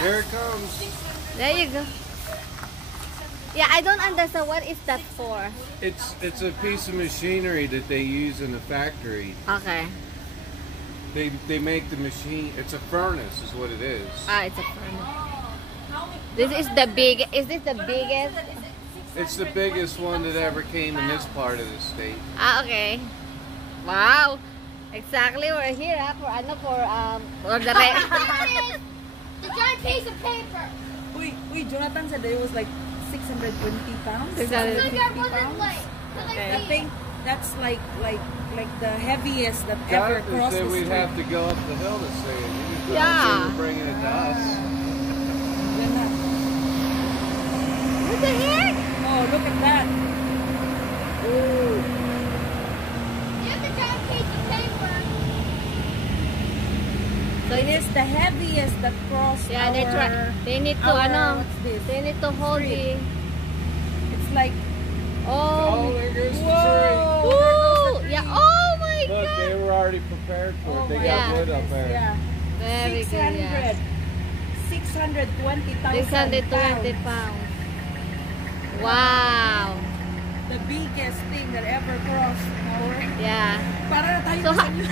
Here it comes. There you go. Yeah, I don't understand what is that for. It's a piece of machinery that they use in the factory. Okay. They make the machine. It's a furnace, is what it is. Ah, it's a furnace. This is the big. Is this the biggest? It's the biggest one that ever came in this part of the state. Ah, okay. Wow. Exactly. We're here for the The giant piece of paper. Wait, Jonathan said that it was like 620 pounds. 650 pounds. Okay. I think that's like the heaviest that ever Jonathan crossed said the we'd street. have to go up the hill to see it. You just Yeah. bringing it to us. Yan na. What the heck? Oh, look at that. Ooh. Here's the giant piece of paper. So it is the heaviest that crossed Yeah, our... they need to what's this? They need to hold Street. the. It's like... Oh, there goes the Whoa. tree. Ooh, yeah. Oh my Look, God. they were already prepared for Oh it. They my got wood up goodness, there. Yeah. Very good. Yeah. 620,000 620 pounds. pounds. Wow. The biggest thing that ever crossed our... Yeah. Para na tayo So, sa news.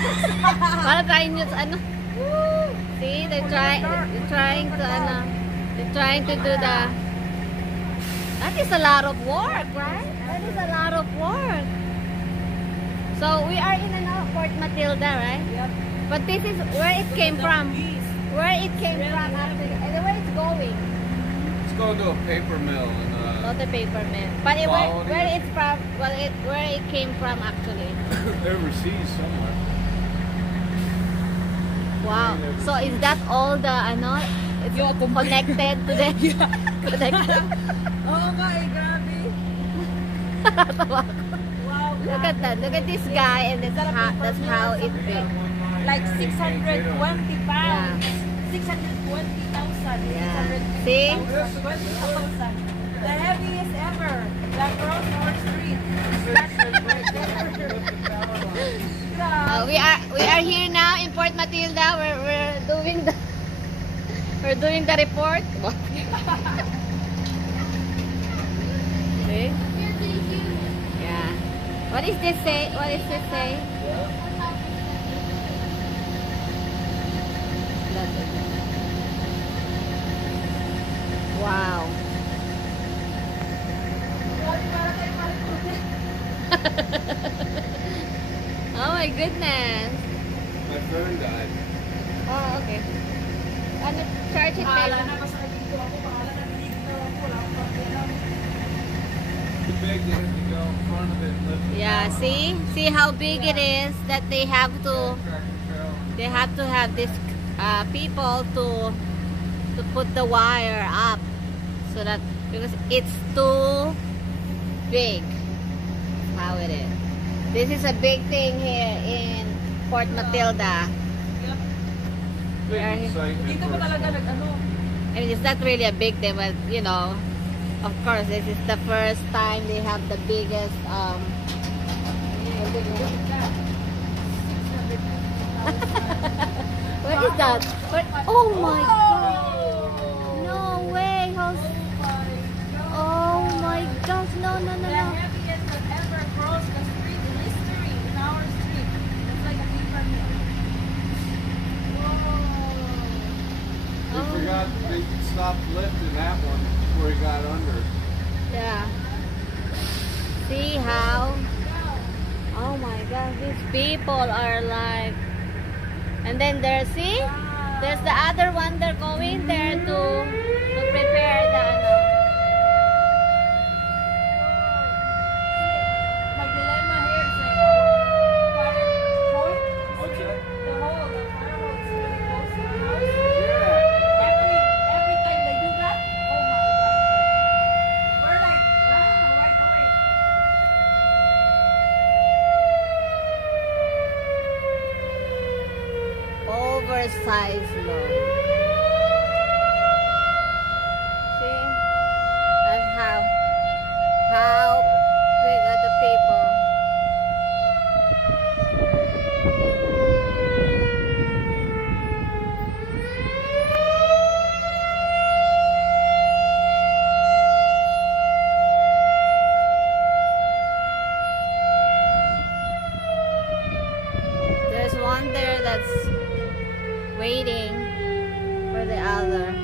para tayo news, ano? See, they're trying to do the. That is a lot of work, right? That is a lot of work. So we are in Fort Matilda, right? Yep. But this is where it came from. Bees. Where it came from actually, and where it's going. Let's go to a paper mill and Not the paper mill. But where it's from? Well, where it came from actually. overseas somewhere. Wow. So is that all the it's connected to the connected? Oh my, grabe. Wow. Look at that. Look at this guy and that's how it big. Like 620 pounds. Yeah. 620,000. Yeah. See? 620,000. The heaviest ever. That crossed our street. We are here now in Port Matilda. We're doing the report. See? Yeah. What is this say? What is this say? Wow. Oh my goodness. My phone died. Oh, okay. Ano, charge it later. The big they have to go in front of it and lift it Yeah, down. see how big it is that they have to have this people to put the wire up so that because it's too big. How it is. This is a big thing here in Port Matilda. Big excitement Dito for pa a talaga small- nag-ano. I mean, it's not really a big thing, but you know, of course, this is the first time they have the biggest. What is that? Oh my God! No way! Oh my gosh! No! The heaviest that ever crossed the street in history, in our street. It's like a paper mill. Whoa. They forgot they stopped lifting that one before he got under. Yeah. See how? Oh my gosh! These people are like. And then there's the other one. They're going there to prepare the My dilemma here is like fire point. What's that? The hole, the fire hole is really close to the house. Yeah. Every time they do that, oh my God. We're like, right away. oversized load. See? That's how big are the people. other.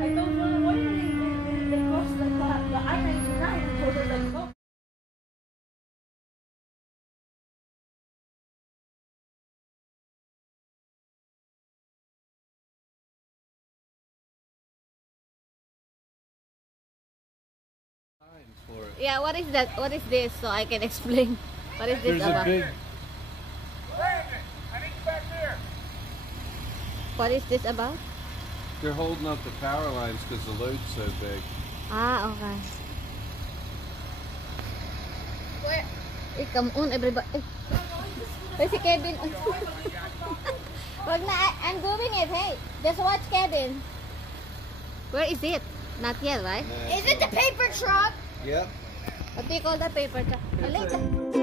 I don't know why they cross the I-99 and go to the go. Signs for it. Yeah, what is that? What is this? So I can explain. What is this There's a about? big. What is this about? They're holding up the power lines because the load's so big. Ah, okay. Where? Hey, come on, everybody. Hey, si Kevin. Wag na, I'm doing it. Hey, just watch Kevin. Where is it? Not yet, right? Is it the paper truck? Yep. What do you call that paper truck? Alay.